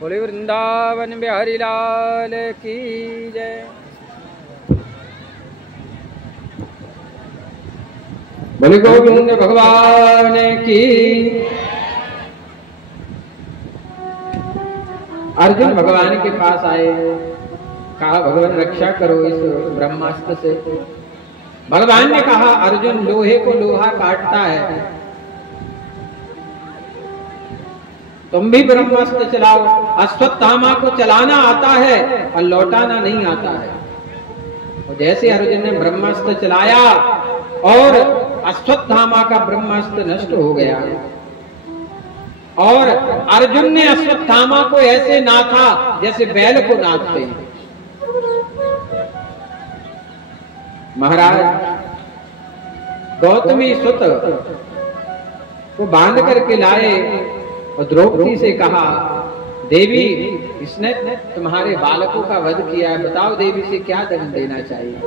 बोले वृंदावन बिहारी लाल की जय। बोले गोविंद भगवान की। अर्जुन भगवान के पास आए, कहा भगवान रक्षा करो इस ब्रह्मास्त्र से। भगवान ने कहा अर्जुन लोहे को लोहा काटता है, तुम भी ब्रह्मास्त्र चलाओ। अश्वत्थामा को चलाना आता है और लौटाना नहीं आता है। और जैसे अर्जुन ने ब्रह्मास्त्र चलाया और अश्वत्थामा का ब्रह्मास्त्र नष्ट हो गया और अर्जुन ने अश्वत्थामा को ऐसे नाथा जैसे बैल को नाचते हैं। महाराज गौतमी सुत को बांध करके लाए और द्रौपदी से कहा देवी इसने तुम्हारे बालकों का वध किया है, बताओ देवी से क्या दंड देना चाहिए।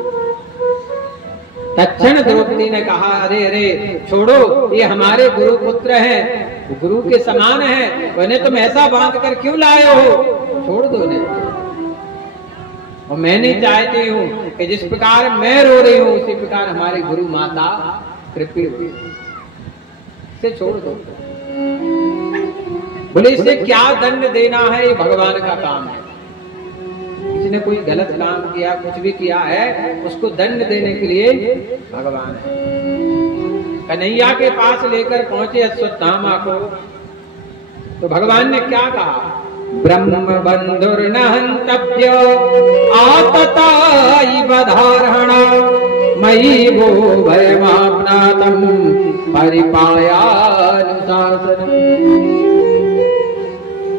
तत्क्षण द्रौपदी ने कहा अरे अरे छोड़ो, ये हमारे गुरु पुत्र हैं, वो गुरु के समान हैं, उन्हें तुम ऐसा बांध कर क्यों लाए हो, छोड़ दो उन्हें। और मैं नहीं चाहती हूं कि जिस प्रकार मैं रो रही हूं उसी प्रकार हमारी गुरु माता कृपी हुई, इसे छोड़ दो। बोले इसे क्या दंड देना है, ये भगवान का काम है। किसी ने कोई गलत काम किया, कुछ भी किया है, उसको दंड देने के लिए भगवान है। कन्हैया के पास लेकर पहुंचे अश्वत्थामा को, तो भगवान ने क्या कहा, ब्रह्म बंधुर्न हन्तव्य आतताई बधारण मयि वो भयमाप्नातं परिपायानुशासनम्।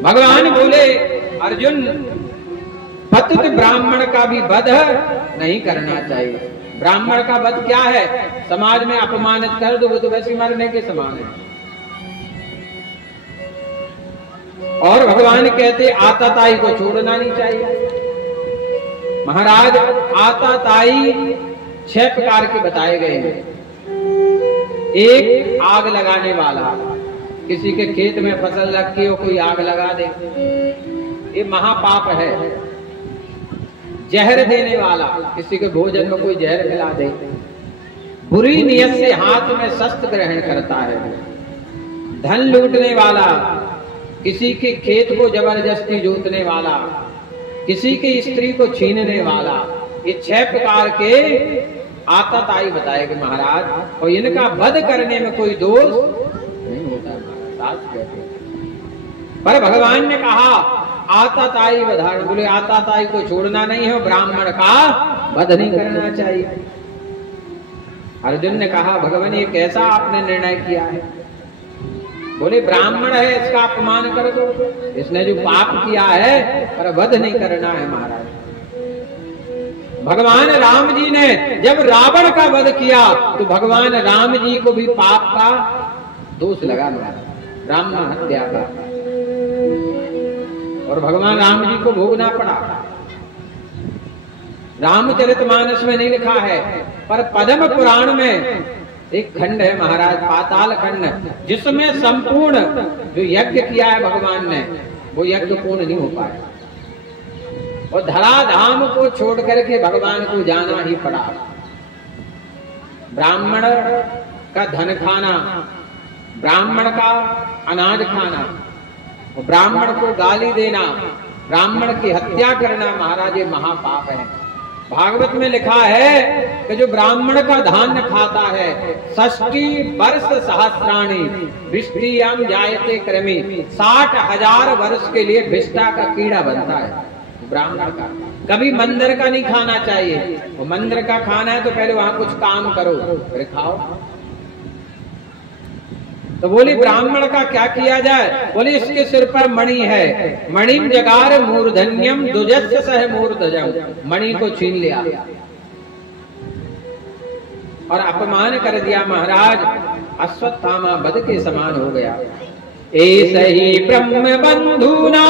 भगवान बोले अर्जुन पतित ब्राह्मण का भी वध नहीं करना चाहिए। ब्राह्मण का वध क्या है, समाज में अपमानित कर दो, वो तो वैसे मरने के समान है। और भगवान कहते आताताई को छोड़ना नहीं चाहिए। महाराज आताताई 6 प्रकार के बताए गए हैं। एक आग लगाने वाला, किसी के खेत में फसल रखी हो कोई आग लगा दे, ये महापाप है। जहर देने वाला, किसी के भोजन में कोई जहर मिला दे। बुरी नियत से हाथ में शस्त्र ग्रहण करता है। धन लूटने वाला, किसी के खेत को जबरदस्ती जोतने वाला, किसी की स्त्री को छीनने वाला, ये 6 प्रकार के आताताई बताए गए महाराज। और इनका वध करने में कोई दोष नहीं होता पर भगवान ने कहा आताताई वधारण, बोले आताताई को छोड़ना नहीं है, ब्राह्मण का वध नहीं करना चाहिए। अर्जुन ने कहा भगवान ये कैसा आपने निर्णय किया है। बोले ब्राह्मण है इसका अपमान कर दो, इसने जो पाप किया है पर वध नहीं करना है महाराज। भगवान राम जी ने जब रावण का वध किया तो भगवान राम जी को भी पाप का दोष लगा महाराज, ब्राह्मण हत्या का, और भगवान राम जी को भोगना पड़ा। रामचरितमानस में नहीं लिखा है पर पद्म पुराण में एक खंड है महाराज, पाताल खंड, जिसमें संपूर्ण जो यज्ञ किया है भगवान ने वो यज्ञ पूर्ण नहीं हो पाया और धराधाम को छोड़ करके भगवान को जाना ही पड़ा। ब्राह्मण का धन खाना, ब्राह्मण का अनाज खाना, ब्राह्मण को गाली देना, ब्राह्मण की हत्या करना महाराज ये महापाप है। भागवत में लिखा है कि जो ब्राह्मण का धान्य खाता है 60 वर्ष सहस्राणी विष्टियाम जायते क्रमी, 60,000 वर्ष के लिए विष्टा का कीड़ा बनता है ब्राह्मण का। कभी मंदिर का नहीं खाना चाहिए, वो मंदिर का खाना है तो पहले वहां कुछ काम करो फिर खाओ। तो बोली ब्राह्मण का क्या किया जाए, बोले इसके सिर पर मणि है, मणिम जगार मूर्धन्यम दुजस्य सह मूर्धजम, मणि को छीन लिया और अपमान कर दिया महाराज। अश्वत्थामा वध के समान हो गया। ऐसे ही ब्रह्म बंधुना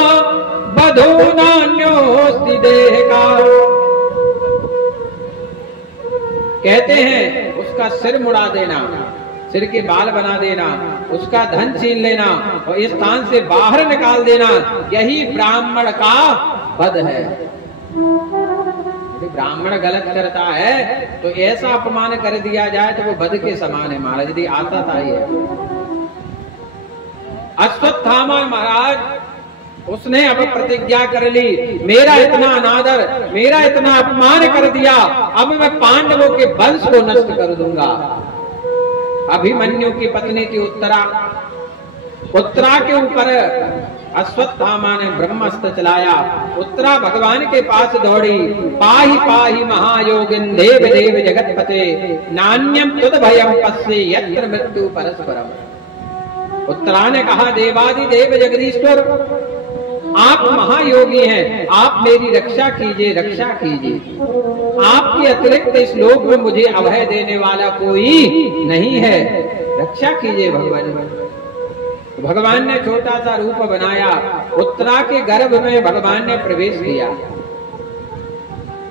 बधो नान्योस्ति देह का, कहते हैं उसका सिर मुड़ा देना, सिर के बाल बना देना, उसका धन छीन लेना और इस स्थान से बाहर निकाल देना, यही ब्राह्मण का वध है। यदि ब्राह्मण गलत करता है तो ऐसा अपमान कर दिया जाए तो वो वध के समान है महाराज। यदि आता था ये अश्वत्थामा महाराज, उसने अब प्रतिज्ञा कर ली, मेरा इतना अनादर, मेरा इतना अपमान कर दिया, अब मैं पांडवों के वंश को नष्ट कर दूंगा। अभिमन्यु की पत्नी थी उत्तरा, उत्तरा के ऊपर अश्वत्थामा ने ब्रह्मास्त्र चलाया। उत्तरा भगवान के पास दौड़ी, पाहि पाहि महायोगिन देव देव जगतपते, नान्यम तुद भयम पश्ये यत्र मृत्यु परस्परम। उत्तरा ने कहा, देवादि देव जगदीश्वर, आप महायोगी हैं, आप मेरी रक्षा कीजिए, रक्षा कीजिए। आपके अतिरिक्त इस लोक में मुझे अभय देने वाला कोई नहीं है, रक्षा कीजिए भगवान। भगवान ने छोटा सा रूप बनाया, उत्तरा के गर्भ में भगवान ने प्रवेश किया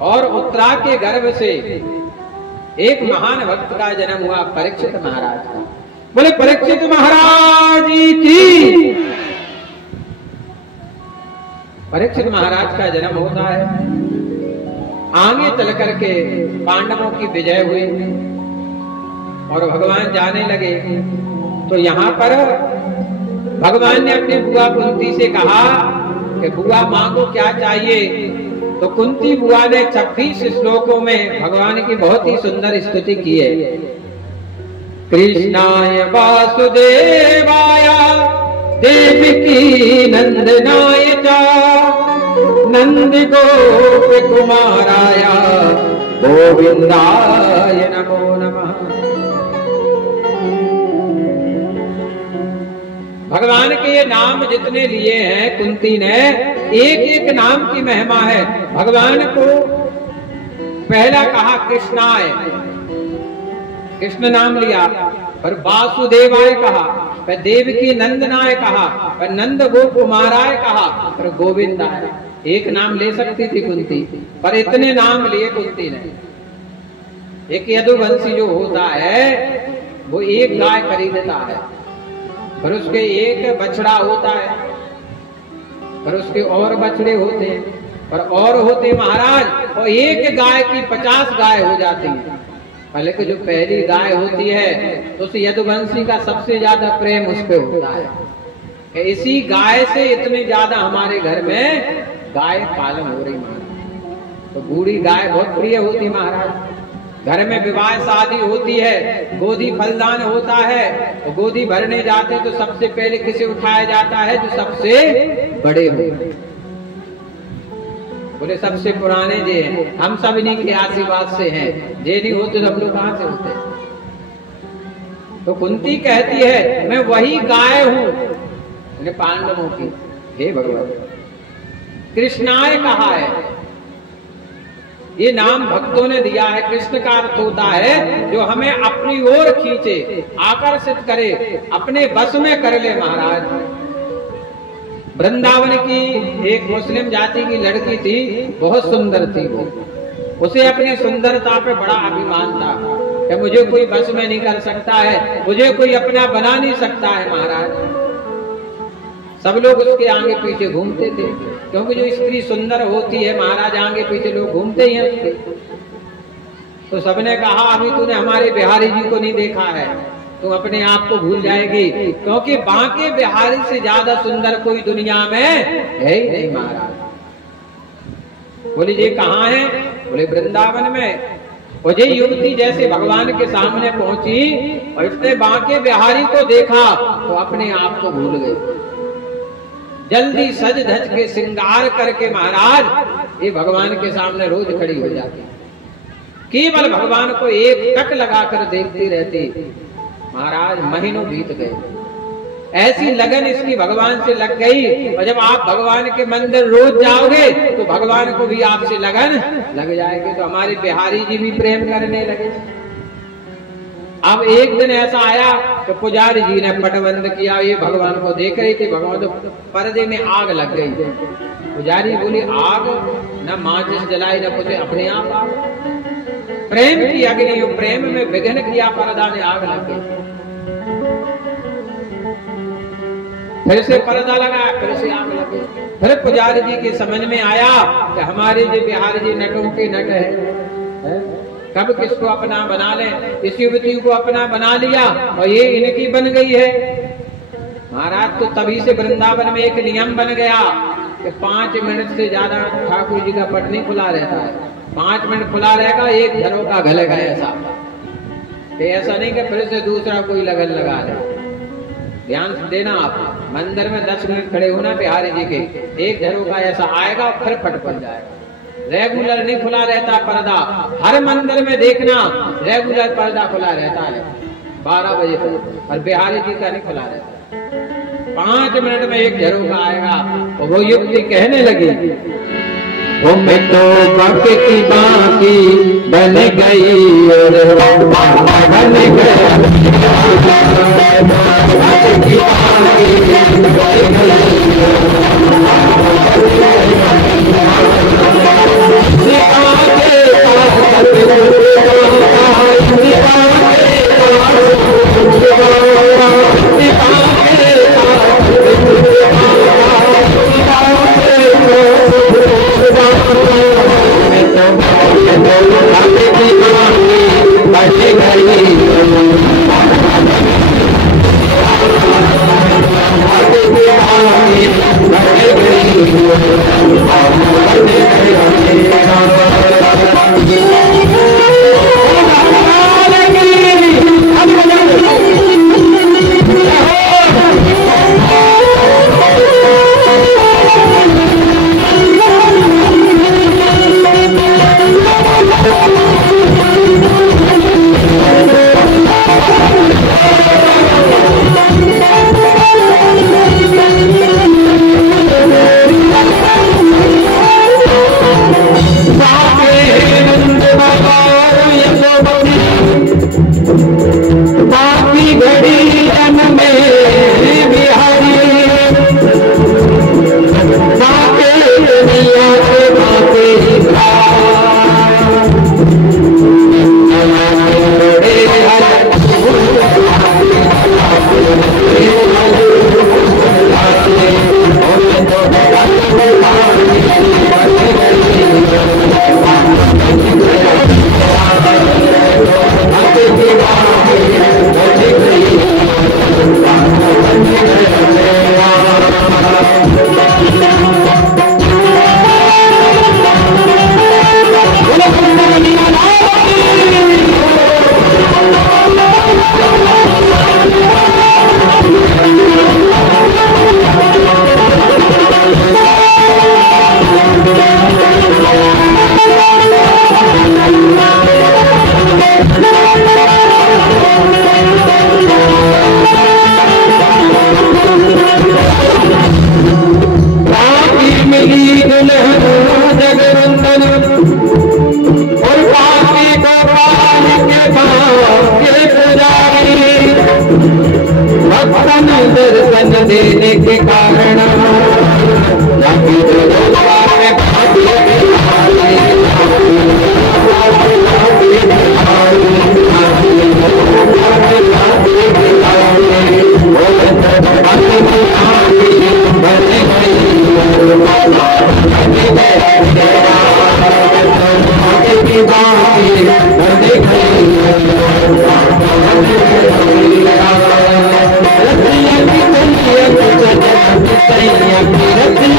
और उत्तरा के गर्भ से एक महान भक्त का जन्म हुआ, परीक्षित महाराज का। बोले परीक्षित महाराज की। परीक्षित महाराज का जन्म होता है। आगे चल करके पांडवों की विजय हुई और भगवान जाने लगे तो यहाँ पर भगवान ने अपनी बुआ कुंती से कहा कि बुआ माँ को क्या चाहिए। तो कुंती बुआ ने 26 श्लोकों में भगवान की बहुत ही सुंदर स्तुति की है। कृष्णाय वासुदेवाय देवकी नंदनाय च नंद गोप कुमाराय गोविंदाय नमो नमः। भगवान के ये नाम जितने लिए हैं कुंती ने, एक एक नाम की महिमा है। भगवान को पहला कहा कृष्णाय, कृष्ण नाम लिया, पर वासुदेवाय कहा, पर देवकी नंदनाय कहा, पर नंद गोप कुमाराय कहा, पर गोविंदाय। एक नाम ले सकती थी कुंती, पर इतने नाम लिए कुंती ने। एक यदुवंशी जो होता है वो एक गाय खरीदता है, पर उसके एक बछड़ा होता है, पर उसके और बछड़े होते हैं, पर और होते महाराज, और एक गाय की 50 गाय हो जाती है। पहले की जो पहली गाय होती है तो उस यदुवंशी का सबसे ज्यादा प्रेम उस पे होता है। इसी गाय से इतने ज्यादा हमारे घर में गाय पालन हो रही महाराज। तो बूढ़ी गाय बहुत प्रिय होती महाराज। घर में विवाह शादी होती है, गोदी फलदान होता है, और गोदी भरने जाते तो सबसे पहले किसे उठाया जाता है? जो सबसे बड़े हो। बोले सबसे पुराने जे हैं, हम सब इन्हीं के आशीर्वाद से हैं, जे नहीं होते तो हम लोग कहां से होते। तो कुंती कहती है मैं वही गाय हूं पांडवों की। हे भगवान, कृष्णाय कहा है, ये नाम भक्तों ने दिया है। कृष्ण का अर्थ होता है जो हमें अपनी ओर खींचे, आकर्षित करे, अपने बस में कर ले महाराज। वृंदावन की एक मुस्लिम जाति की लड़की थी, बहुत सुंदर थी वो। उसे अपनी सुंदरता पे बड़ा अभिमान था कि मुझे कोई बस में नहीं कर सकता है, मुझे कोई अपना बना नहीं सकता है महाराज। सब लोग उसके आगे पीछे घूमते थे, क्योंकि जो स्त्री सुंदर होती है महाराज, आगे पीछे लोग घूमते ही हैं उसके। तो सबने कहा अभी तूने हमारे बिहारी जी को नहीं देखा है, तुम अपने आप को भूल जाएगी, क्योंकि बांके बिहारी से ज्यादा सुंदर कोई दुनिया में है ही नहीं महाराज। बोले जी कहाँ है? बोले वृंदावन में। और ये युवती जैसे भगवान के सामने पहुंची और इसने बांके बिहारी को देखा तो अपने आप को भूल गई। जल्दी सज धज के श्रृंगार करके महाराज ये भगवान के सामने रोज खड़ी हो जाती, केवल भगवान को एक टक लगाकर देखती रहती। महाराज महीनों बीत गए, ऐसी लगन इसकी भगवान से लग गई। और जब आप भगवान के मंदिर रोज जाओगे तो भगवान को भी आपसे लगन लग जाएगी। तो हमारे बिहारी जी भी प्रेम करने लगे। अब एक दिन ऐसा आया तो पुजारी जी ने पट बंद किया, ये भगवान को देख रही थी। भगवान तो पर्दे में आग लग गई। पुजारी बोली आग न माचिस जलाई न कुछ, अपने आप आग। प्रेम की अग्नि, प्रेम में विघ्न किया, पर्दा ने आग लग गई। फिर से पर्दा लगा, फिर से आग लगी। फिर पुजारी जी के समझ में आया कि हमारे जी बिहार जी नटों के नट है, कब किसको अपना बना ले। इस युवती को अपना बना लिया और ये इनकी बन गई है। महाराज तो तभी से वृंदावन में एक नियम बन गया कि 5 मिनट से ज्यादा ठाकुर जी का पट नहीं खुला रहता है। 5 मिनट खुला रहेगा, एक झरोका घलेगा ऐसा, ऐसा नहीं कि फिर से दूसरा कोई लगन लगा दे। ध्यान से देना, आप मंदिर में 10 मिनट खड़े होना बिहारी जी के, एक झरोका ऐसा आएगा और फिर फट पड़ जाएगा। रेगुलर नहीं खुला रहता पर्दा, हर मंदिर में देखना रेगुलर पर्दा खुला रहता है 12 बजे तक, और बिहारी जी का नहीं खुला रहता। 5 मिनट में एक झरोका आएगा। और वो युवती कहने लगी, वो मैं तो बाकी की बाकी बन गई और बन गया देने के कारण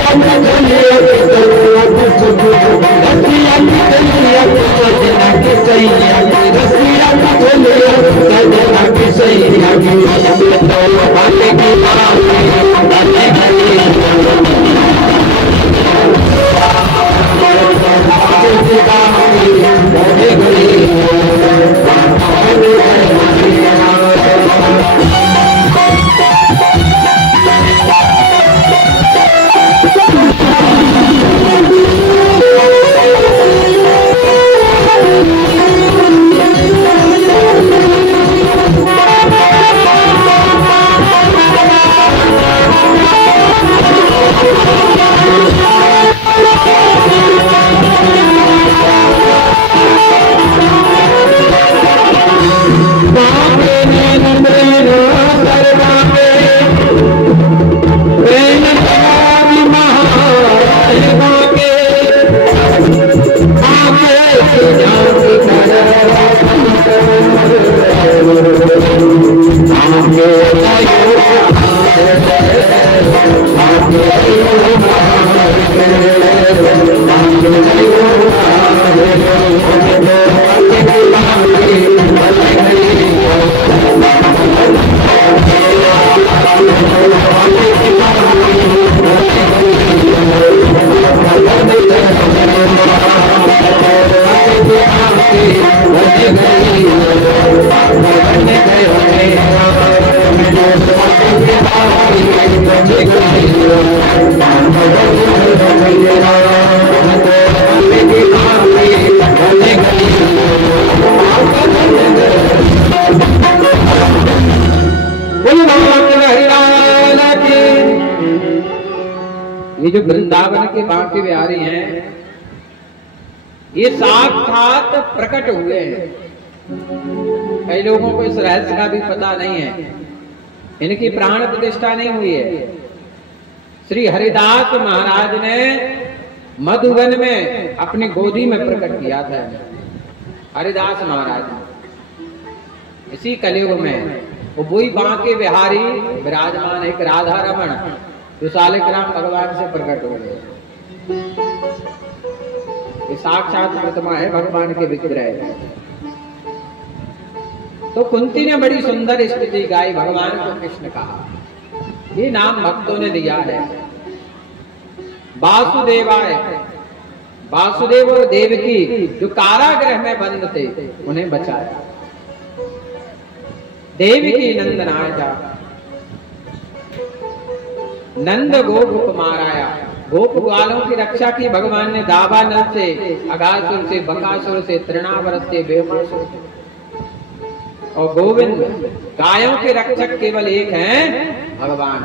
I'm ये जो वृंदावन के बांके बिहारी हैं, ये साक्षात प्रकट हुए हैं। कई लोगों को इस रहस्य का भी पता नहीं है, इनकी प्राण प्रतिष्ठा नहीं हुई है। श्री हरिदास महाराज ने मधुबन में अपनी गोदी में प्रकट किया था। हरिदास महाराज इसी कलयुग में वो वही बांके बिहारी विराजमान एक राधा रमण जो सालिग्राम भगवान से प्रकट हो गए। ये साक्षात प्रतिमा है भगवान के विग्रह। तो कुंती ने बड़ी सुंदर स्तुति गाई, भगवान को कृष्ण कहा। ये नाम भक्तों ने दिया है। वासुदेवाय, वासुदेव और देवकी जो कारागृह में बंद थे उन्हें बचाया। देवकी नंदनाय जा, नंद गोप कुमाराया, गोप ग्वालों की रक्षा की भगवान ने। दावानल से, अगासुर से, बकासुर से, तृणावर्त से, बेमासुर से। और गोविंद गायों के रक्षक केवल एक हैं भगवान।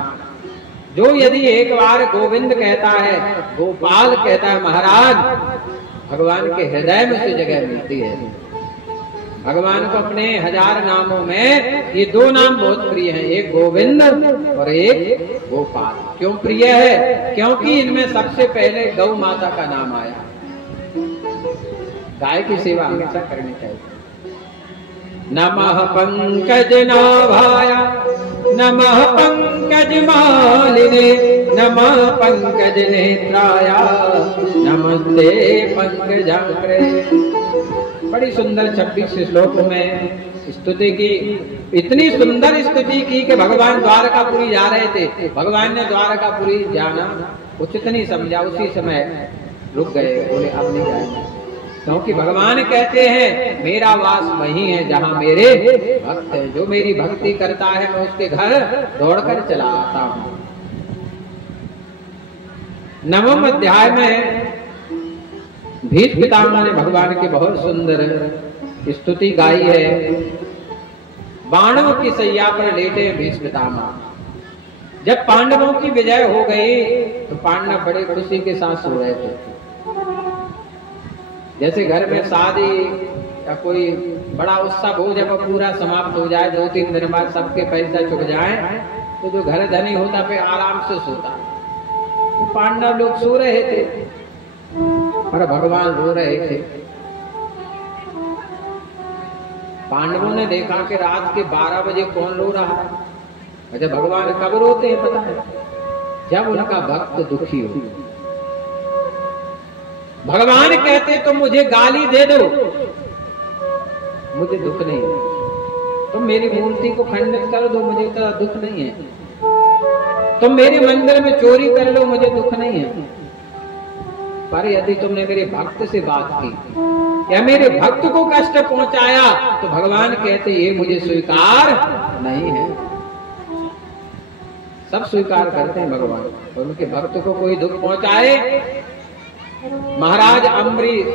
जो यदि एक बार गोविंद कहता है, गोपाल कहता है महाराज, भगवान के हृदय में से जगह मिलती है। भगवान को अपने 1000 नामों में ये 2 नाम बहुत प्रिय हैं, एक गोविंद और एक गोपाल। क्यों प्रिय है? क्योंकि इनमें सबसे पहले गौ माता का नाम आया। गाय की सेवा हमेशा करनी चाहिए। नमः पंकज नाभाय, नमः पंकज मालिने, नमः पंकज नेत्राय, नमस्ते पंकजाग्रे। बड़ी सुंदर 26 श्लोक में स्तुति की। इतनी सुंदर स्तुति की कि भगवान द्वारकापुरी जा रहे थे। भगवान ने द्वारकापुरी जाना उचित नहीं समझा, उसी समय रुक गए, बोले अब नहीं जाएंगे। क्योंकि भगवान कहते हैं मेरा वास वही है जहां मेरे भक्त हैं। जो मेरी भक्ति करता है मैं उसके घर दौड़कर चला आता हूं। 9वें अध्याय में भीष्म पितामह ने भगवान की बहुत सुंदर स्तुति गाई है। बाणों की सैया पर लेटे भीष्म पितामह। जब पांडवों की विजय हो गई तो पांडव बड़े खुशी के साथ सो रहे थे। जैसे घर में शादी या कोई बड़ा उत्सव हो, जब पूरा समाप्त हो जाए, 2-3 दिन बाद सबके पैसा चुक जाए, तो जो घर धनी होता फिर आराम से सोता। तो पांडव लोग सो रहे थे और भगवान रो रहे थे। पांडवों ने देखा कि रात के 12 बजे कौन रो रहा है। अच्छा, भगवान कब रोते हैं पता है? जब उनका भक्त दुखी हो। भगवान कहते तो मुझे गाली दे दो, मुझे दुख नहीं। तुम मेरी मूर्ति को खंडित कर दो, मुझे इतना दुख नहीं है। तुम मेरे मंदिर में चोरी कर लो, मुझे दुख नहीं है। पर यदि तुमने मेरे भक्त से बात की या मेरे भक्त को कष्ट पहुंचाया तो भगवान कहते ये मुझे स्वीकार नहीं है। सब स्वीकार करते हैं भगवान, और उनके भक्त को कोई दुख पहुंचाए। महाराज अम्बरीश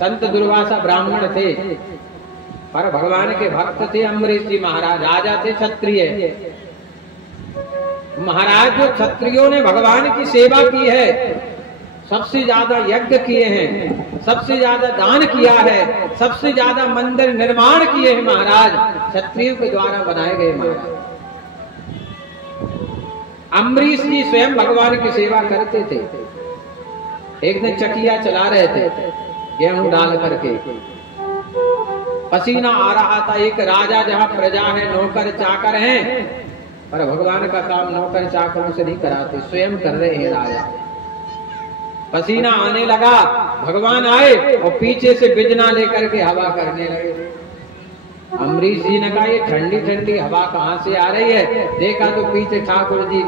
संत दुर्वासा ब्राह्मण थे, पर भगवान के भक्त थे अम्बरीश जी महाराज। राजा थे क्षत्रिय महाराज। जो क्षत्रियों ने भगवान की सेवा की है, सबसे ज्यादा यज्ञ किए हैं, सबसे ज्यादा दान किया है, सबसे ज्यादा मंदिर निर्माण किए हैं महाराज, क्षत्रियों के द्वारा बनाए गए महाराज। अम्बरीश जी स्वयं भगवान की सेवा करते थे। एक दिन चकिया चला रहे थे गेहूं डाल करके, पसीना आ रहा था। एक राजा जहाँ प्रजा है, नौकर चाकर हैं, पर भगवान का काम नौकर चाकरों से नहीं कराते, स्वयं कर रहे हैं राजा। पसीना आने लगा, भगवान आए और पीछे से बिजना लेकर के हवा करने लगे। अम्बरीश जी ने कहा ये ठंडी ठंडी हवा कहाँ से आ रही है? देखा तो पीछे ठाकुर जी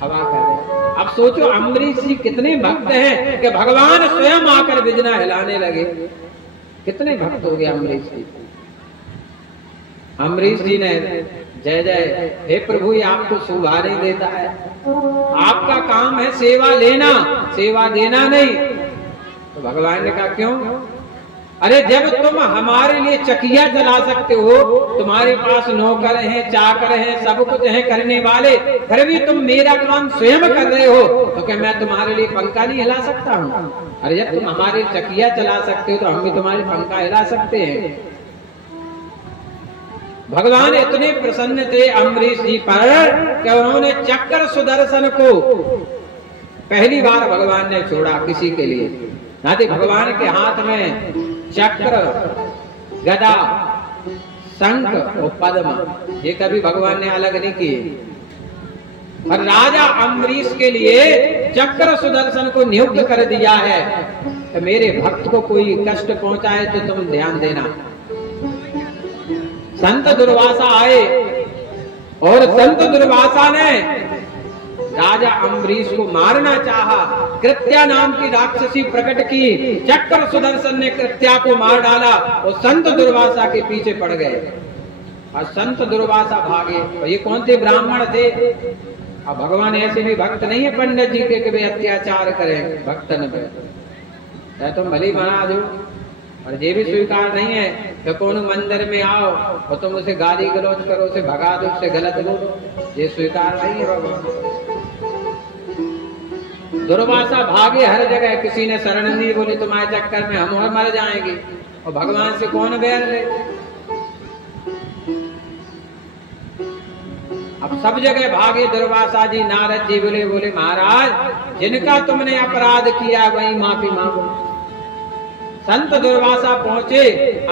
हवा कर रहे हैं। अब सोचो अम्बरीश जी कितने भक्त हैं कि भगवान स्वयं आकर बिजना हिलाने लगे। कितने भक्त हो गए अम्बरीश जी। अम्बरीश जी ने जय जय, हे प्रभु ये आपको शोभा नहीं देता है, आपका काम है सेवा लेना, सेवा देना नहीं। तो भगवान ने कहा क्यों? अरे जब तुम हमारे लिए चकिया चला सकते हो, तुम्हारे पास नौकर हैं, चाकर हैं, सब कुछ है करने वाले, फिर भी तुम मेरा काम स्वयं कर रहे हो, तो क्या मैं तुम्हारे लिए पंखा नहीं हिला सकता हूँ? अरे जब तुम हमारे चकिया चला सकते हो तो हम भी तुम्हारे पंखा हिला सकते हैं। भगवान इतने प्रसन्न थे अम्बरीश जी पर कि उन्होंने चक्र सुदर्शन को पहली बार भगवान ने छोड़ा किसी के लिए। नाते भगवान के हाथ में चक्र, गदा, शंख और पद्म, ये कभी भगवान ने अलग नहीं किए। और राजा अम्बरीश के लिए चक्र सुदर्शन को नियुक्त कर दिया है कि मेरे भक्त को कोई कष्ट पहुंचाए तो तुम ध्यान देना। संत दुर्वासा आए और संत दुर्वासा ने राजा अम्बरीश को मारना चाहा। कृत्या नाम की राक्षसी प्रकट की, चक्र सुदर्शन ने कृत्या को मार डाला और संत दुर्वासा के पीछे पड़ गए और संत दुर्वासा भागे। और ये कौन थे? ब्राह्मण थे। अब भगवान ऐसे भी भक्त नहीं है पंडित जी के वे अत्याचार करें भक्तन पे। तुम भली बना दो और ये भी स्वीकार नहीं है कि कौन मंदिर में आओ और तुम उसे गाली गलौज करो, उसे भगा दो, उसे गलत बोलो, ये स्वीकार नहीं है भगवान। दुर्वासा भागे हर जगह, किसी ने शरण नहीं बोली तुम्हारे चक्कर में हम और मर जाएंगे, और भगवान से कौन बैर ले। अब सब जगह भागे दुर्वासा जी। नारद जी बोले महाराज जिनका तुमने अपराध किया वही माफी मांगो। संत दुर्वासा पहुंचे,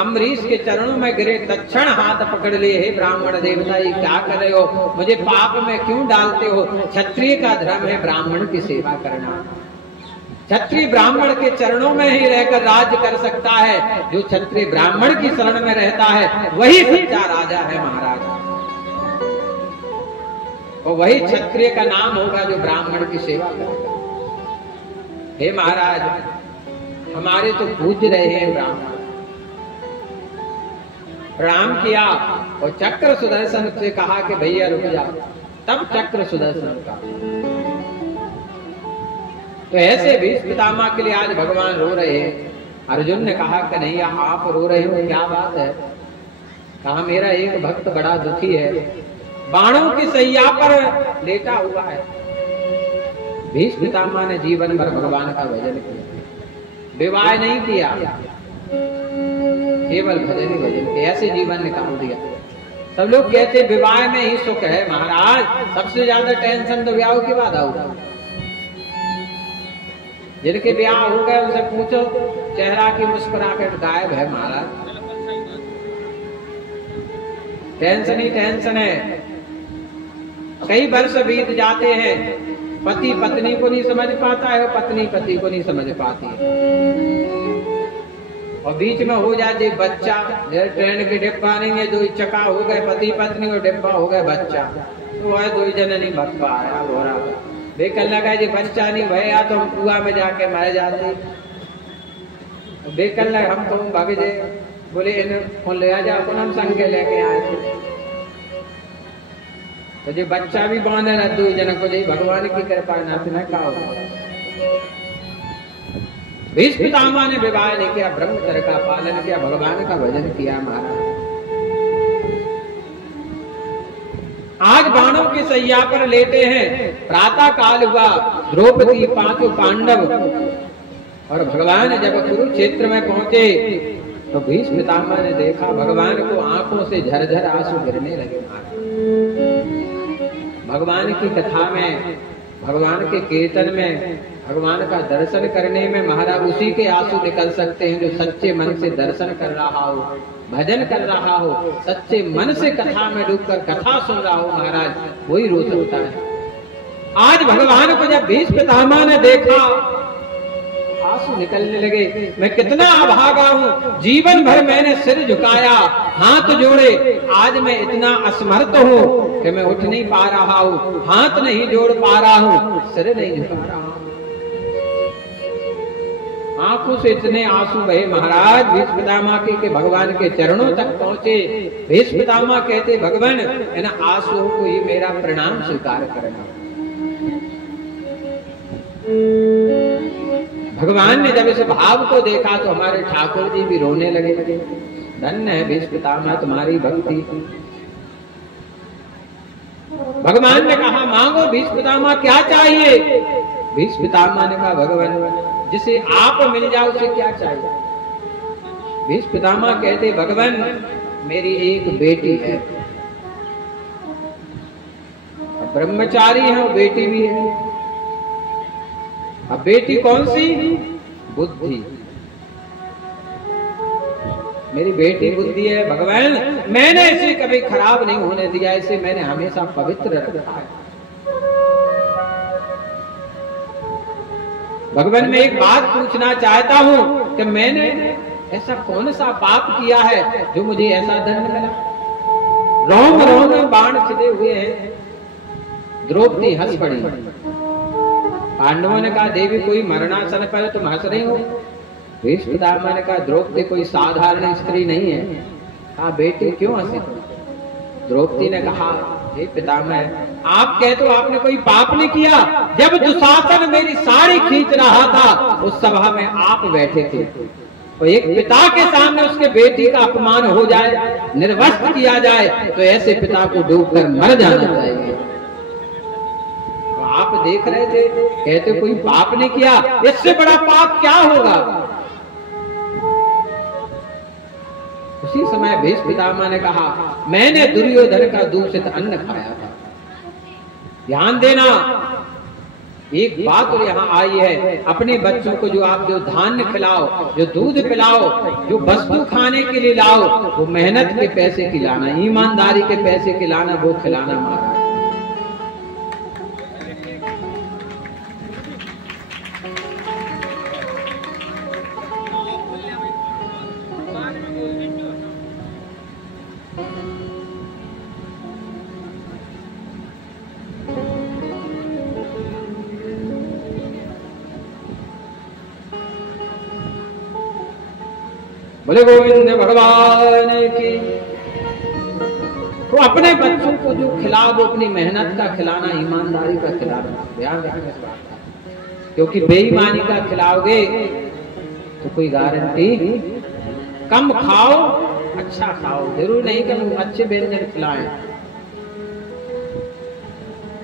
अम्बरीश के चरणों में गिरे, तत्क्षण हाथ पकड़ लिए, हे ब्राह्मण देवता ये क्या कर रहे हो? मुझे पाप में क्यों डालते हो? क्षत्रिय का धर्म है ब्राह्मण की सेवा करना। क्षत्रिय ब्राह्मण के चरणों में ही रहकर राज्य कर सकता है। जो क्षत्रिय ब्राह्मण की शरण में रहता है वही सच्चा राजा है महाराज, और वही क्षत्रिय का नाम होगा जो ब्राह्मण की सेवा करेगा। हे महाराज हमारे तो पूज रहे हैं ब्राह्मण। प्रणाम किया और चक्र सुदर्शन से कहा कि भैया रुक जाओ। तब चक्र सुदर्शन का तो ऐसे भीष्म पितामह के लिए आज भगवान रो रहे हैं। अर्जुन ने कहा कि नहीं आप रो रहे हो, क्या बात है? कहा मेरा एक भक्त बड़ा दुखी है, बाणों की सैया पर लेटा हुआ है। भीष्म पितामह ने जीवन भर भगवान का भजन किया, विवाह नहीं किया, केवल भजन ही भजन किया, ऐसे जीवन निकाल दिया। सब लोग कहते विवाह में ही सुख है महाराज, सबसे ज्यादा टेंशन तो ब्याह के बाद होगा। जिनके ब्याह हो गए उनसे पूछो, चेहरा की मुस्कुराहट गायब है महाराज। टेंशन ही टेंशन है। कई वर्ष बीत जाते हैं, पति पत्नी को नहीं समझ पाता है और पत्नी पति को नहीं समझ पाती है, और बीच में हो जाए बच्चा। जैसे ट्रेन के डिब्बा नहीं है, दो चक्का हो गए पति पत्नी और डिब्बा हो गए बच्चा, तो है दो जन नहीं भग पाया। बेकल लगा जी बच्चा नहीं भैया तो हम कुआ में जाके मर जाते। बेकल लगा हम तो भाग जे बोले इन्हें ले आ जाओ, हम संग के लेके आए थे। तो जो बच्चा भी बांधे ना दो जन को, भगवान की कृपा नाथ न का। भीष्म पितामह ने विवाह नहीं किया, ब्रह्मचर्य का पालन किया, भगवान का भजन किया महाराज। आज बाणों की सैया पर लेटे हैं। प्रातः काल हुआ, द्रौपदी पांचों पांडव और भगवान जब कुरुक्षेत्र में पहुंचे तो भीष्म पितामह ने देखा भगवान को आंखों से झरझर आंसू गिरने लगे। भगवान की कथा में भगवान के कीर्तन में, भगवान का दर्शन करने में महाराज उसी के आंसू निकल सकते हैं जो सच्चे मन से दर्शन कर रहा हो, भजन कर रहा हो, सच्चे मन से कथा में डूबकर कथा सुन रहा हो, महाराज वही रो सकता है। आज भगवान को जब भीष्म पितामह ने देखा, आंसू निकलने लगे। मैं कितना अभागा हूँ, जीवन भर मैंने सिर झुकाया, हाथ जोड़े, आज मैं इतना असमर्थ हूँ कि मैं उठ नहीं पा रहा हूँ, हाथ नहीं जोड़ पा रहा हूँ, सिर नहीं झुका रहा हूँ। आंखों से इतने आंसू बहे महाराज भीष्म पितामह के भगवान के चरणों तक पहुंचे। भीष्म पितामह कहते, भगवान इन आंसुओं को ही मेरा प्रणाम स्वीकार करना। भगवान ने जब इस भाव को देखा तो हमारे ठाकुर जी भी रोने लगे। धन्य है भीष्म पितामह तुम्हारी भक्ति। भगवान ने कहा, मांगो भीष्म पितामह क्या चाहिए। भीष्म पितामह ने कहा, भगवान जिसे आप मिल जाओ उसे क्या चाहिए। भीष्म पितामह कहते, भगवान मेरी एक बेटी है, ब्रह्मचारी है और बेटी भी है। अब बेटी कौन सी? बुद्धि। मेरी बेटी बुद्धि है भगवान, मैंने इसे कभी खराब नहीं होने दिया, इसे मैंने हमेशा पवित्र रखा है। भगवान मैं एक बात पूछना चाहता हूं कि मैंने ऐसा कौन सा पाप किया है जो मुझे ऐसा दंड मिला। रोम रोम में बाण छिदे हुए हैं। द्रौपदी हंस पड़ी। पांडवों ने कहा, देवी कोई मरणासन पर तुम हंस रही हो। भीष्म पितामह ने कहा, द्रौपदी कोई साधारण स्त्री नहीं है। कहा, बेटी क्यों हंसी? द्रौपदी ने कहा, हे पितामह आप कहते हो आपने कोई पाप नहीं किया। जब दुशासन मेरी साड़ी खींच रहा था उस सभा में आप बैठे थे, तो एक पिता के सामने उसके बेटी का अपमान हो जाए, निर्वस्त्र किया जाए, तो ऐसे पिता को डूबकर मर जाना चाहिए। तो आप देख रहे थे, कहते कोई पाप नहीं किया, इससे बड़ा पाप क्या होगा। उसी समय भीष्म पितामह ने कहा, मैंने दुर्योधन का दूषित अन्न खाया था। ध्यान देना, एक बात और यहाँ आई है, अपने बच्चों को जो आप जो धान्य खिलाओ, जो दूध पिलाओ, जो वस्तु खाने के लिए लाओ, वो मेहनत के पैसे खिलाना, ईमानदारी के पैसे खिलाना, वो खिलाना महाराज। बोले गोविंद भगवान की। तो अपने बच्चों को जो खिलाओ वो अपनी मेहनत का खिलाना, ईमानदारी का खिलाना, ध्यान रखना इस बात का। क्योंकि बेईमानी का खिलाओगे तो कोई गारंटी, कम खाओ अच्छा खाओ, जरूर नहीं कि हम अच्छे व्यंजन खिलाएं।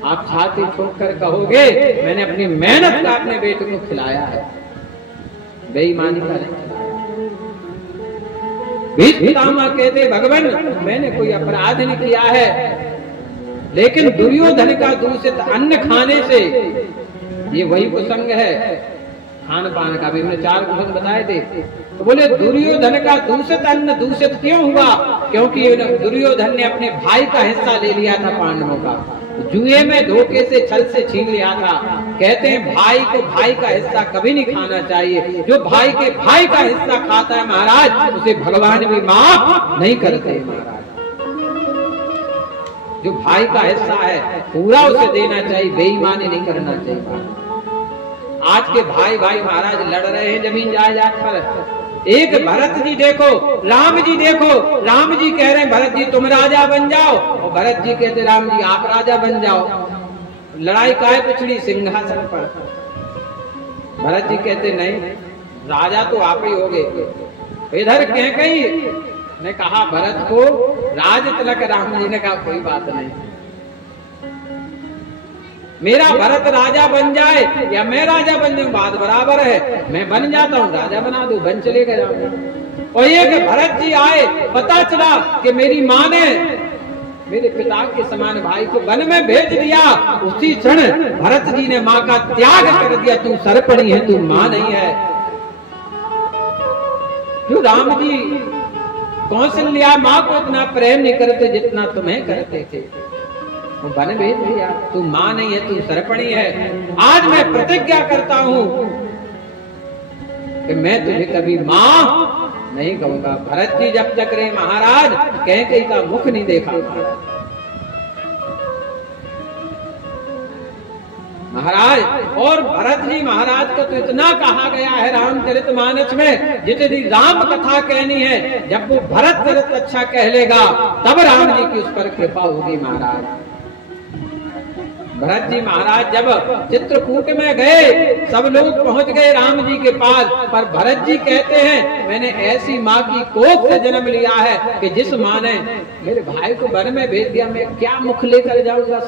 आप छाती ठोक कर कहोगे मैंने अपनी मेहनत का अपने बेटे को खिलाया है, बेईमानी का नहीं खिलाया। भीष्म पितामह कहते, भगवान मैंने कोई अपराध नहीं किया है, लेकिन दुर्योधन का दूषित अन्न खाने से, ये वही कुसंग है खान पान का भी, मैंने 4 कुसंग बताए थे। तो बोले दुर्योधन का दूषित अन्न दूषित क्यों हुआ? क्योंकि दुर्योधन ने अपने भाई का हिस्सा ले लिया था पांडवों का, जुए में धोखे से छल से छीन लिया था। कहते हैं भाई को भाई का हिस्सा कभी नहीं खाना चाहिए। जो भाई के भाई का हिस्सा खाता है महाराज, उसे भगवान भी माफ नहीं करते महाराज। जो भाई का हिस्सा है पूरा उसे देना चाहिए, बेईमानी नहीं करना चाहिए। आज के भाई भाई महाराज लड़ रहे हैं जमीन जायदाद पर। एक भरत जी देखो, राम जी देखो, राम जी कह रहे हैं भरत जी तुम राजा बन जाओ, और भरत जी कहते राम जी आप राजा बन जाओ। लड़ाई काहे पिछड़ी? सिंहासन पर। भरत जी कहते नहीं, राजा तो आप ही होगे। इधर कैकेयी ने कहा भरत को राज तिलक, राम जी ने कहा कोई बात नहीं, मेरा भरत राजा बन जाए या मैं राजा बन जाऊं बात बराबर है, मैं बन जाता हूं राजा बना दो, बन चले गए। और ये कि भरत जी आए, पता चला कि मेरी माँ ने मेरे पिता के समान भाई को वन में भेज दिया। उसी क्षण भरत जी ने माँ का त्याग कर दिया। तू सरपणी है, तू माँ नहीं है। क्यों राम जी कौशल्या माँ को इतना प्रेम नहीं करते जितना तुम्हें करते थे? वो वन भेज दिया। तू माँ नहीं है, तू सरपणी है। आज मैं प्रतिज्ञा करता हूं कि मैं तुझे कभी माँ नहीं कहूंगा। भरत जी जब तक रहे महाराज कैकेयी का मुख नहीं देखा। महाराज और भरत जी महाराज का तो इतना कहा गया है रामचरितमानस में, जितनी राम कथा कहनी है जब वो भरत चरित अच्छा कह लेगा तब राम जी की उस पर कृपा होगी। महाराज भरत जी महाराज जब चित्रकूट में गए, सब लोग पहुंच गए राम जी के पास, पर भरत जी कहते हैं मैंने ऐसी माँ की कोख से जन्म लिया है कि जिस माँ ने मेरे भाई को वन में भेज दिया, मैं क्या मुख लेकर जाऊंगा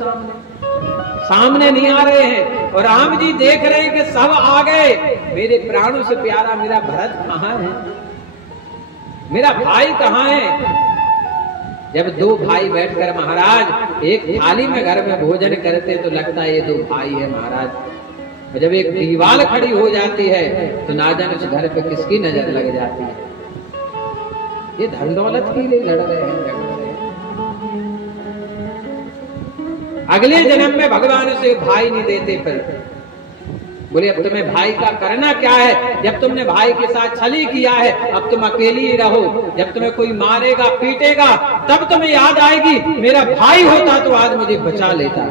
सामने नहीं आ रहे हैं। और राम जी देख रहे हैं कि सब आ गए, मेरे प्राणों से प्यारा मेरा भरत कहाँ है, मेरा भाई कहाँ है। जब दो भाई बैठकर महाराज एक थाली में घर में भोजन करते तो लगता है ये दो भाई है महाराज। और जब एक दीवार खड़ी हो जाती है तो ना जाने उस घर पे किसकी नजर लग जाती है। ये धन दौलत के लिए लड़ रहे हैं, अगले जन्म में भगवान से भाई नहीं देते। फिर बोले अब तुम्हें भाई का करना क्या है? जब तुमने भाई के साथ छली किया है अब तुम अकेली ही रहो। जब तुम्हें कोई मारेगा पीटेगा तब तुम्हें याद आएगी मेरा भाई होता तो आज मुझे बचा लेता।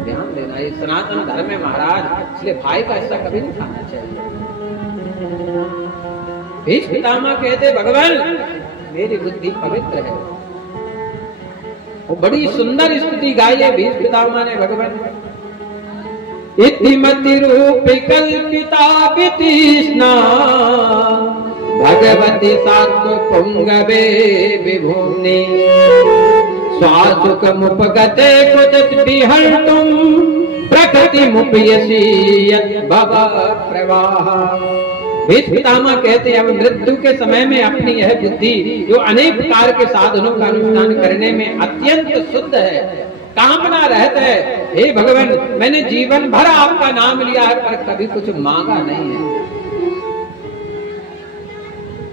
ध्यान देना, ये सनातन धर्म है महाराज, इसलिए भाई का हिस्सा कभी नहीं खाना चाहिए। भीष्म पितामह कहते भगवान मेरी बुद्धि पवित्र है। वो बड़ी सुंदर स्तुति गाई है भीष्म पितामह ने भगवान। इतिमति रूप कल्पिता वितृष्णा भगवती सात्व पुंगवे विभुम्नि स्वासुक मुपगते क्वचित् विहर्तुं प्रकृति मुपयसि यत् भव प्रवाह। भीष्म पितामह कहते हैं अब मृत्यु के समय में अपनी यह बुद्धि जो अनेक प्रकार के साधनों का अनुष्ठान करने में अत्यंत शुद्ध है, कामना रहता है हे भगवान मैंने जीवन भर आपका नाम लिया है पर कभी कुछ मांगा नहीं है।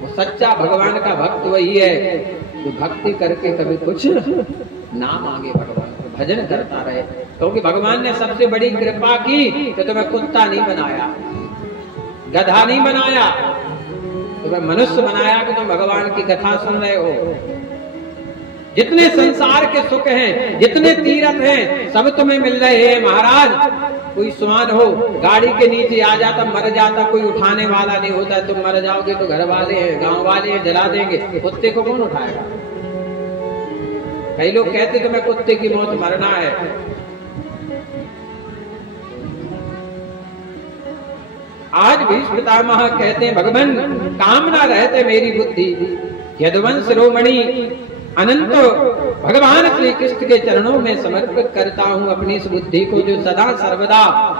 वो सच्चा भगवान का भक्त वही है जो भक्ति करके कभी कुछ ना मांगे, भगवान को भजन करता रहे। क्योंकि भगवान ने सबसे बड़ी कृपा की कि तुम्हें कुत्ता नहीं बनाया, गधा नहीं बनाया, तुम्हें मनुष्य बनाया कि तुम भगवान की कथा सुन रहे हो। जितने संसार के सुख हैं, जितने तीर्थ हैं, सब तुम्हें मिल रहे हैं महाराज। कोई स्वान हो गाड़ी के नीचे आ जाता मर जाता, कोई उठाने वाला नहीं होता। तुम मर जाओगे तो घर वाले हैं, गांव वाले हैं, जला देंगे। कुत्ते को कौन उठाएगा? कई लोग कहते तुम्हें कुत्ते की मौत मरना है। आज भीष्म पितामह कहते हैं भगवान कामना रहते मेरी बुद्धि यदुवंश शिरोमणि अनंत भगवान श्री कृष्ण के चरणों में समर्पित करता हूँ अपनी इस बुद्धि को जो सदा सर्वदा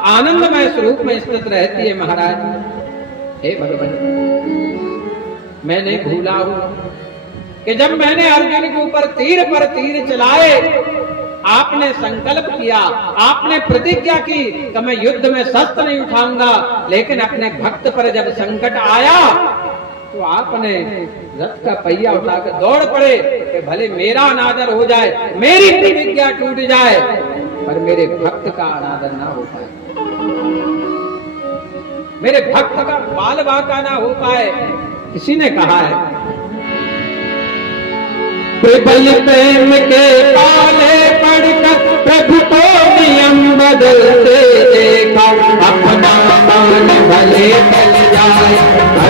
आनंदमय स्वरूप में स्थित रहती है। महाराज हे भगवान मैं नहीं भूला हूँ कि जब मैंने अर्जुन के ऊपर तीर पर तीर चलाए आपने संकल्प किया, आपने प्रतिज्ञा की कि मैं युद्ध में शस्त्र नहीं उठाऊंगा, लेकिन अपने भक्त पर जब संकट आया तो आपने रथ का पहिया उठाकर दौड़ पड़े कि भले मेरा अनादर हो जाए, मेरी प्रतिज्ञा टूट जाए, पर मेरे भक्त का अनादर ना हो पाए, मेरे भक्त का बाल बांका ना हो पाए। किसी ने कहा है प्रबल प्रेम के पाले पड़कर प्रभु को नियम बदलते देखा, अपना मान भले चल जाए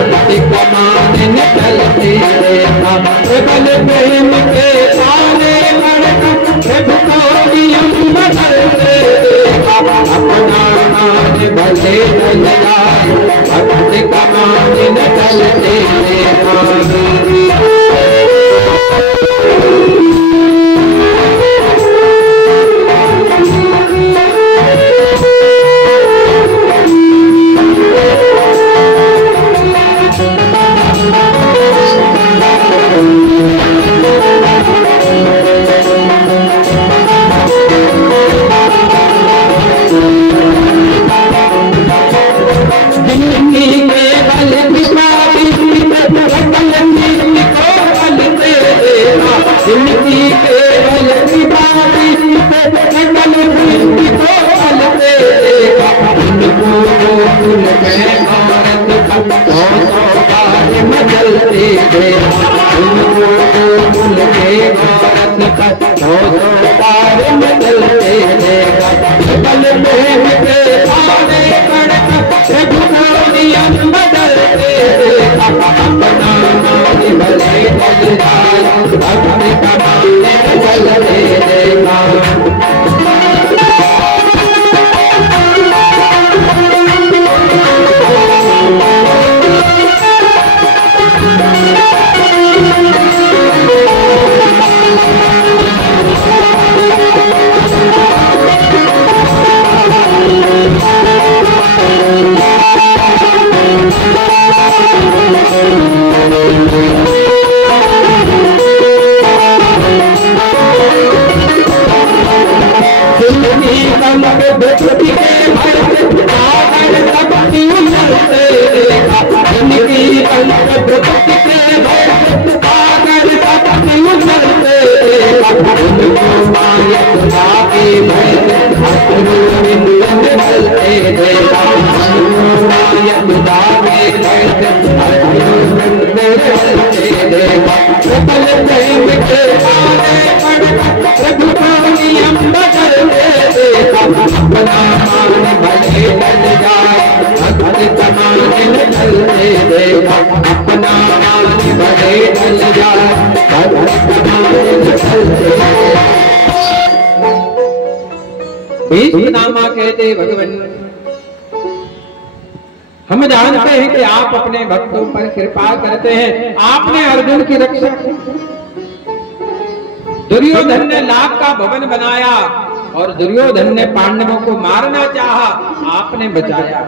भक्ति को मान निकलते देखा। प्रबल प्रेम के पाले पड़कर प्रभु को नियम बदलते देखा, अपना मान भले चल जाए भक्ति को मान निकलते देखा। भीष्मपितामह कहते भगवान, हम जानते हैं कि आप अपने भक्तों पर कृपा करते हैं। आपने अर्जुन की रक्षा की, दुर्योधन ने लाख का भवन बनाया और दुर्योधन ने पांडवों को मारना चाहा, आपने बचाया।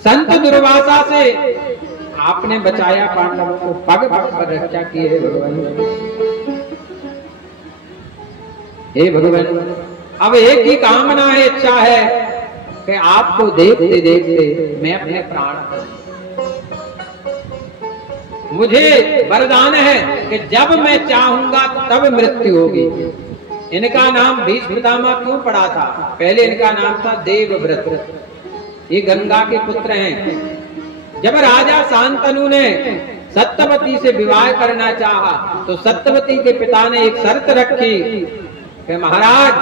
संत दुर्वासा से आपने बचाया पांडवों को, पग पग पर रक्षा की है भगवान। हे भगवान, अब एक ही कामना है, इच्छा है कि आपको देखते देखते मैं अपने प्राण कर दूं। मुझे वरदान है कि जब मैं चाहूंगा तब मृत्यु होगी। इनका नाम भीष्मपितामह क्यों पड़ा था? पहले इनका नाम था देवव्रत, ये गंगा के पुत्र हैं। जब राजा शांतनु ने सत्यवती से विवाह करना चाहा तो सत्यवती के पिता ने एक शर्त रखी कि महाराज,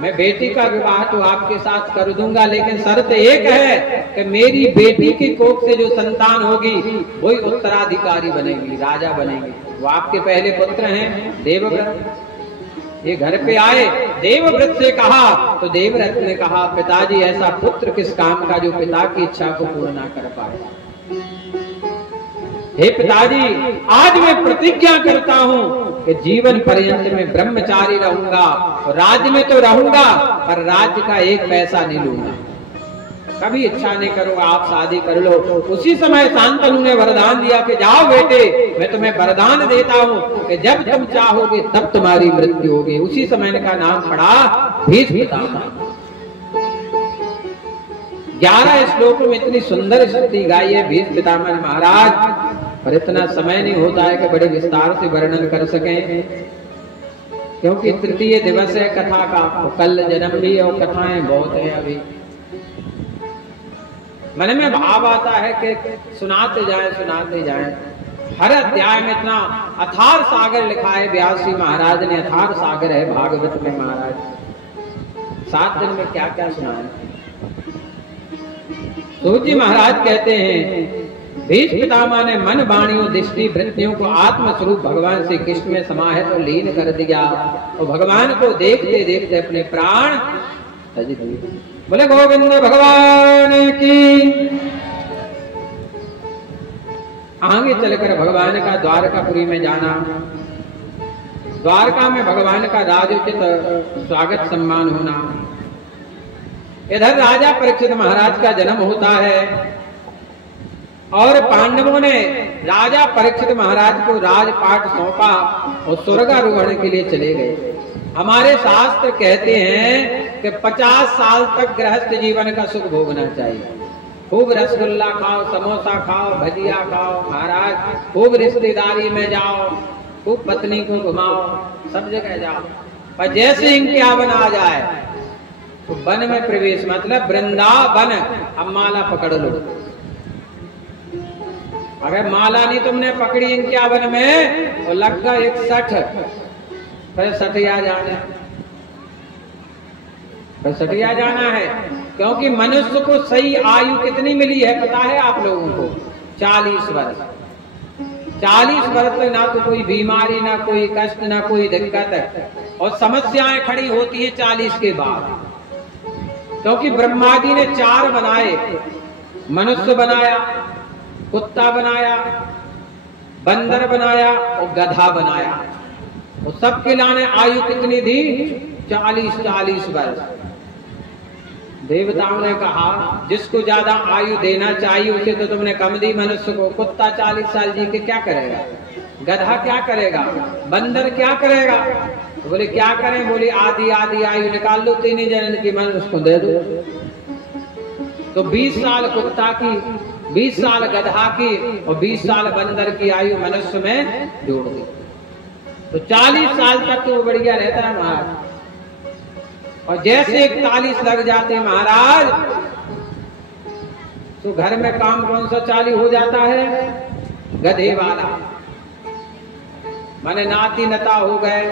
मैं बेटी का विवाह तो आपके साथ कर दूंगा, लेकिन शर्त एक है कि मेरी बेटी की कोख से जो संतान होगी वही उत्तराधिकारी बनेगी, राजा बनेगी। वो आपके पहले पुत्र हैं देवव्रत। ये घर पे आए, देवव्रत से कहा तो देवव्रत ने कहा, पिताजी ऐसा पुत्र किस काम का जो पिता की इच्छा को पूर्ण ना कर पाए। हे पिताजी, आज मैं प्रतिज्ञा करता हूं कि जीवन पर्यंत में ब्रह्मचारी रहूंगा, और राज्य में तो रहूंगा पर राज्य का एक पैसा नहीं लूंगा, कभी इच्छा नहीं करूंगा, आप शादी कर लो। उसी समय शांतनु ने वरदान दिया कि जाओ बेटे, मैं तुम्हें वरदान देता हूं कि जब तुम चाहोगे तब तुम्हारी मृत्यु होगी। उसी समय का नाम पड़ा भीष्मपितामह। 11 श्लोकों में इतनी सुंदर स्तुति गाई है भीष्मपितामह महाराज, पर इतना समय नहीं होता है कि बड़े विस्तार से वर्णन कर सकें, क्योंकि तृतीय दिवस है कथा का, कल जन्म भी और कथाएं बहुत है। अभी मन में भाव आता है कि सुनाते जाएं। हर अध्याय में इतना अथार सागर लिखा है, व्यास जी महाराज ने अथार सागर है भागवत में महाराज। 7 दिन में क्या क्या सुनाया। सूत जी महाराज कहते हैं, भीष्मपितामह ने मन वाणियों दृष्टि वृत्तियों को आत्मस्वरूप भगवान श्री कृष्ण में समाहित और लीन कर दिया, और भगवान को देखते देखते अपने प्राण त्यज दिए। बोले गोविंद भगवान की। आगे चलकर भगवान का द्वारकापुरी में जाना, द्वारका में भगवान का राजोचित स्वागत सम्मान होना। इधर राजा परीक्षित महाराज का जन्म होता है और पांडवों ने राजा परीक्षित महाराज को राजपाट सौंपा और स्वर्गारोहण के लिए चले गए। हमारे शास्त्र कहते हैं कि 50 साल तक गृहस्थ जीवन का सुख भोगना चाहिए। खूब रसगुल्ला खाओ, समोसा खाओ, भजिया खाओ महाराज, खूब रिश्तेदारी में जाओ, खूब पत्नी को घुमाओ, सब जगह जाओ। पर जैसे इनके वन आ जाए तो वन में प्रवेश, मतलब वृंदावन, अब माला पकड़ लो। अगर माला नहीं तुमने पकड़ी इनके वन में तो लग गया 61, फिर सठिया जाना है। क्योंकि मनुष्य को सही आयु कितनी मिली है पता है आप लोगों को? 40 वर्ष। 40 वर्ष तक ना तो कोई बीमारी, ना कोई कष्ट, ना कोई दिक्कत, और समस्याएं खड़ी होती है 40 के बाद। क्योंकि ब्रह्मा जी ने 4 बनाए, मनुष्य बनाया, कुत्ता बनाया, बंदर बनाया और गधा बनाया, और सबके लाने आयु कितनी थी? 40 वर्ष। देवताओं ने कहा जिसको ज्यादा आयु देना चाहिए उसे तो तुमने कम दी मनुष्य को। कुत्ता 40 साल जी के क्या करेगा? गधा क्या करेगा? बंदर क्या करेगा? तो बोले क्या करें? बोले आधी आधी आयु निकाल लो, 3 जनन की, मन उसको दे दो। तो 20 साल कुत्ता की, 20 साल गधा की और 20 साल बंदर की आयु मनुष्य में जोड़ दी। तो 40 साल तक तो वो बढ़िया रहता है महाराज। और जैसे 41 लग जाते महाराज, तो घर में काम कौन सा चालू हो जाता है? गधे वाला। माने नाती नता हो गए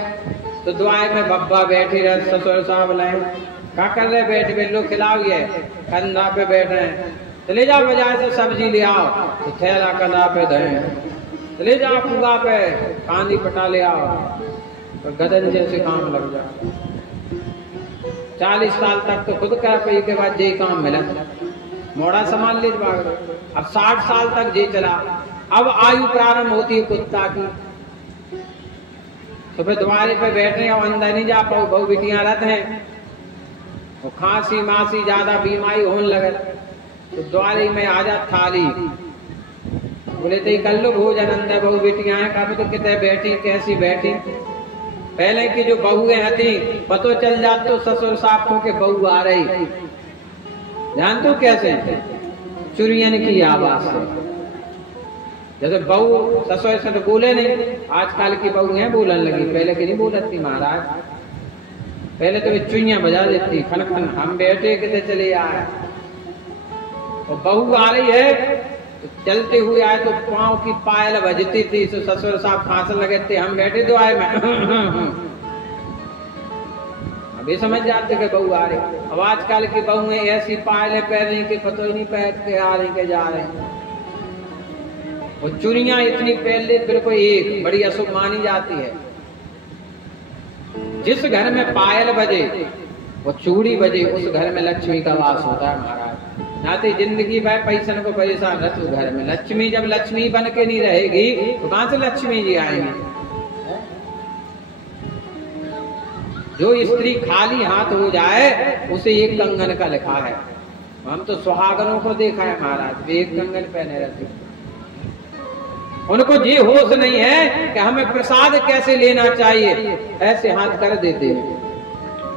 तो दुआए में बब्बा बैठे रहे, ससुर साहब लाए, क्या कर रहे? बैठ के लो खिलाओ, ये कंधा पे बैठ रहे हैं, चले जाओ बाजार से सब्जी ले आओ, तो थैला कंधा पे धरे, चले जाओ कुआ पे कांदी पटा ले आओ, तो गदन जैसे काम लग जाओ। 40 साल तक तो खुद कर पे, के बाद जे काम मिला मोड़ा संभाल ले भाग। अब 60 साल तक जे चला। अब आयु प्रारंभ होती है कुत्ता की। सुबह द्वारे पे बैठे और अंदर नहीं जा पाओ, बहु बिटियां रहते हैं, वो खांसी मासी ज्यादा बीमारी होने लगे, तो द्वारे में आ जा थाली, बोले तो कर लो भोजन, अंदर बहु बेटियां हैं, कब तो कितने बैठी, कैसी बैठी। पहले की जो बहुएं हती पतो चल जात तो ससुर साहब के बहू आ रही, जान तो कैसे? चुरियन की आवाज से। जैसे बहू ससुर से तो बोले नहीं, आजकल की बहू हैं बोलने लगी, पहले की नहीं बोलती महाराज। पहले तो वे चुइयां बजा देती, खन खन, हम बैठे कितने चले आए, और बहू आ रही है तो चलते हुए आए तो पांव की पायल बजती थी, तो ससुर साहब खांसने लगे थे, हम बैठे तो आए में अभी समझ जाते कि बहू आ रही। अब आजकल की बहू ऐसी पायलें पहन रही कि पता ही नहीं पहन के आ रही के जा रहे हैं। वो चूड़ियां इतनी पहन ले बिल्कुल एक बड़ी अशुभ मानी जाती है। जिस घर में पायल बजे, वो चूड़ी बजे, उस घर में लक्ष्मी का वास होता है महाराज। नाते जिंदगी भर पैसन को परेशान रहते उस घर में। लक्ष्मी जब लक्ष्मी बन के नहीं रहेगी तो कहां से लक्ष्मी जी आएंगी? जो स्त्री खाली हाथ हो जाए उसे एक कंगन का लिखा है। हम तो सुहागनों को देखा है महाराज, वे एक कंगन पहने रहते, उनको ये होश नहीं है कि हमें प्रसाद कैसे लेना चाहिए, ऐसे हाथ कर देते हैं।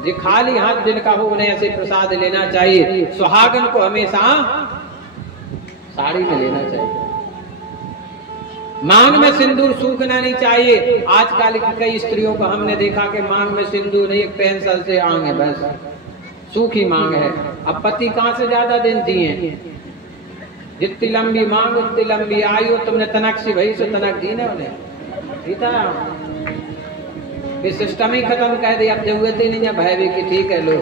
जो खाली हाथ जिनका हो उन्हें ऐसे प्रसाद लेना चाहिए। सुहागन को हमेशा साड़ी में लेना चाहिए, मांग में सिंदूर सूखना नहीं चाहिए। आजकल की कई स्त्रियों को हमने देखा कि मांग में सिंदूर नहीं, एक पेंसिल से आंग है, बस सूखी मांग है। अब पति कहां से ज्यादा दिन दिए? जितनी लंबी मांग उतनी लंबी आयु। तुमने तनक सी भई से तनक दी ना उन्हें, ठीक है? सिस्टम ही खत्म कर दिया, अब जरूरत ही नहीं है भाई की, ठीक है लो।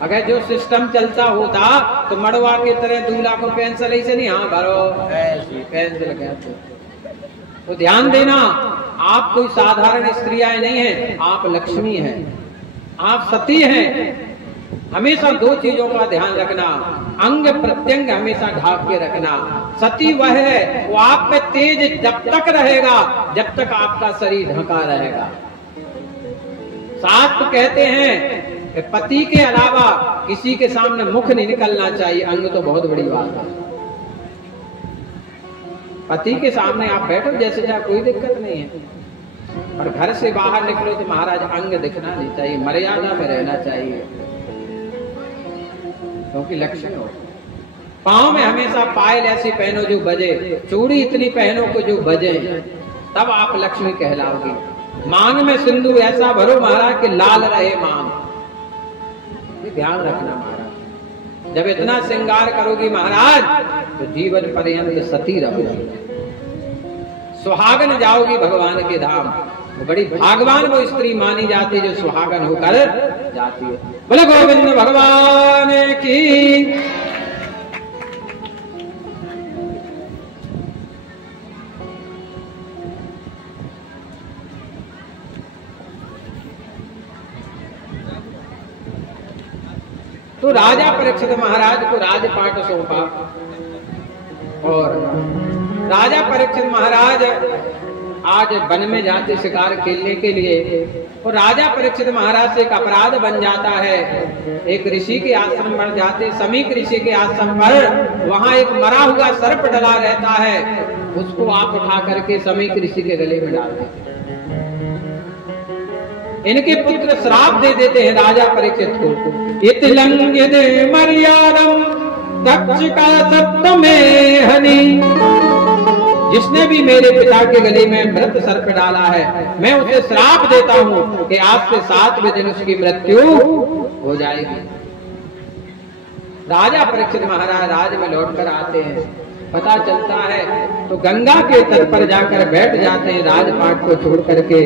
अगर जो सिस्टम चलता होता तो मड़वा के तरह दूल्हा को पेंसिल ऐसे नहीं, हाँ भरो ऐसी पेंसिल कहते। तो ध्यान देना, आप कोई साधारण स्त्रियां नहीं हैं, आप लक्ष्मी हैं, आप सती हैं। हमेशा 2 चीजों का ध्यान रखना, अंग प्रत्यंग हमेशा ढाक के रखना। सती वह है, वो आप पे तेज जब तक रहेगा जब तक आपका शरीर ढका रहेगा। शास्त्र कहते हैं कि पति के अलावा किसी के सामने मुख नहीं निकलना चाहिए। अंग तो बहुत बड़ी बात है, पति के सामने आप बैठो जैसे चाहे, कोई दिक्कत नहीं है, पर घर से बाहर निकलो तो महाराज अंग दिखना नहीं चाहिए, मर्यादा में रहना चाहिए, क्योंकि लक्षण हो। पांव में हमेशा पायल ऐसी पहनो जो बजे, चूड़ी इतनी पहनो को जो बजे, तब आप लक्ष्मी कहलाओगी। मांग में सिंदूर ऐसा भरो महाराज कि लाल रहे मांग, ये ध्यान रखना महाराज। जब इतना श्रृंगार करोगी महाराज तो जीवन पर्यंत सती रहोगी, सुहागन जाओगी भगवान के धाम। वो बड़ी भागवान वो स्त्री मानी जाती है जो सुहागन होकर जाती है। बोले गोविंद भगवान की। तो राजा परीक्षित महाराज को राजपाट सौंपा, और राजा परीक्षित महाराज आज वन में जाते शिकार खेलने के लिए, और राजा परीक्षित महाराज से एक अपराध बन जाता है। एक ऋषि के आश्रम पर जाते, समीक ऋषि के आश्रम पर, वहां एक मरा हुआ सर्प डला रहता है, उसको आप उठा करके समीक ऋषि के गले में डाल देते। इनके पुत्र श्राप दे देते हैं राजा परीक्षित को, इत लंघित मर्यादम दक्ष का सत्य में हनि। जिसने भी मेरे पिता के गले में मृत सर्प डाला है, मैं उसे श्राप देता हूं कि आज से 7वें दिन उसकी मृत्यु हो जाएगी। राजा परीक्षित महाराज राज में लौटकर आते हैं, पता चलता है तो गंगा के तट पर जाकर बैठ जाते हैं, राजपाट को छोड़ करके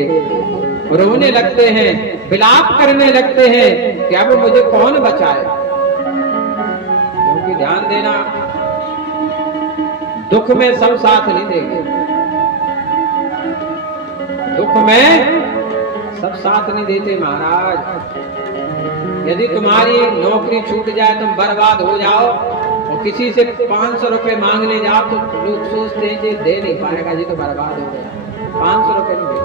रोने लगते हैं, विलाप करने लगते हैं कि अब मुझे कौन बचाए। क्योंकि ध्यान देना, दुख में सब साथ नहीं देंगे, दुख में सब साथ नहीं देते महाराज। यदि तुम्हारी नौकरी छूट जाए, तुम बर्बाद हो जाओ और किसी से 500 रुपए मांगने जाओ तो लोग सोचते हैं कि दे नहीं पाएगा, जी तो बर्बाद हो गया, 500 रुपए नहीं दे।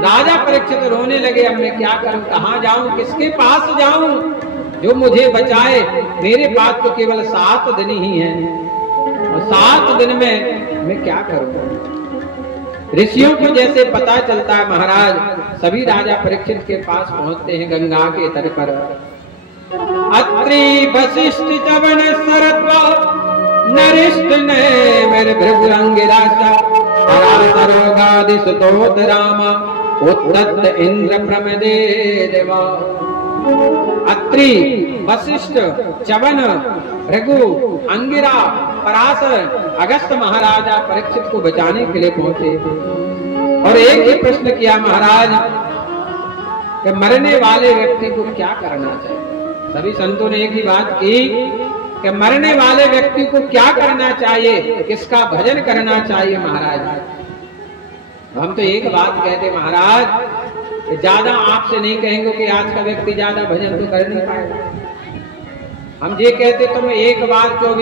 राजा परीक्षित रोने लगे, अब मैं क्या करूं, कहां जाऊं, किसके पास जाऊं जो मुझे बचाए। मेरे पास तो केवल 7 दिन ही हैं और 7 दिन में मैं क्या करूं। ऋषियों को जैसे पता चलता है महाराज, सभी राजा परीक्षित के पास पहुंचते हैं गंगा के तट पर। अत्रि वशिष्ठ चवन सरत्वा नरिष्ठ ने मेरे भृगु अंगिरासा पराशरोगादि सुतोत रामा उत्तत इंद्र प्रमदे देवा। अत्रि वशिष्ठ चवन भृगु अंगिरा पराशर अगस्त महाराजा परीक्षित को बचाने के लिए पहुंचे और एक ही प्रश्न किया महाराज कि मरने वाले व्यक्ति को क्या करना चाहिए। सभी संतों ने एक ही बात की कि मरने वाले व्यक्ति को क्या करना चाहिए, किसका भजन करना चाहिए महाराज। हम तो एक बात कहते महाराज, ज्यादा आपसे नहीं कहेंगे कि आज का व्यक्ति ज्यादा भजन तो कर नहीं पाएगा। हम ये कहते तुम एक बार 24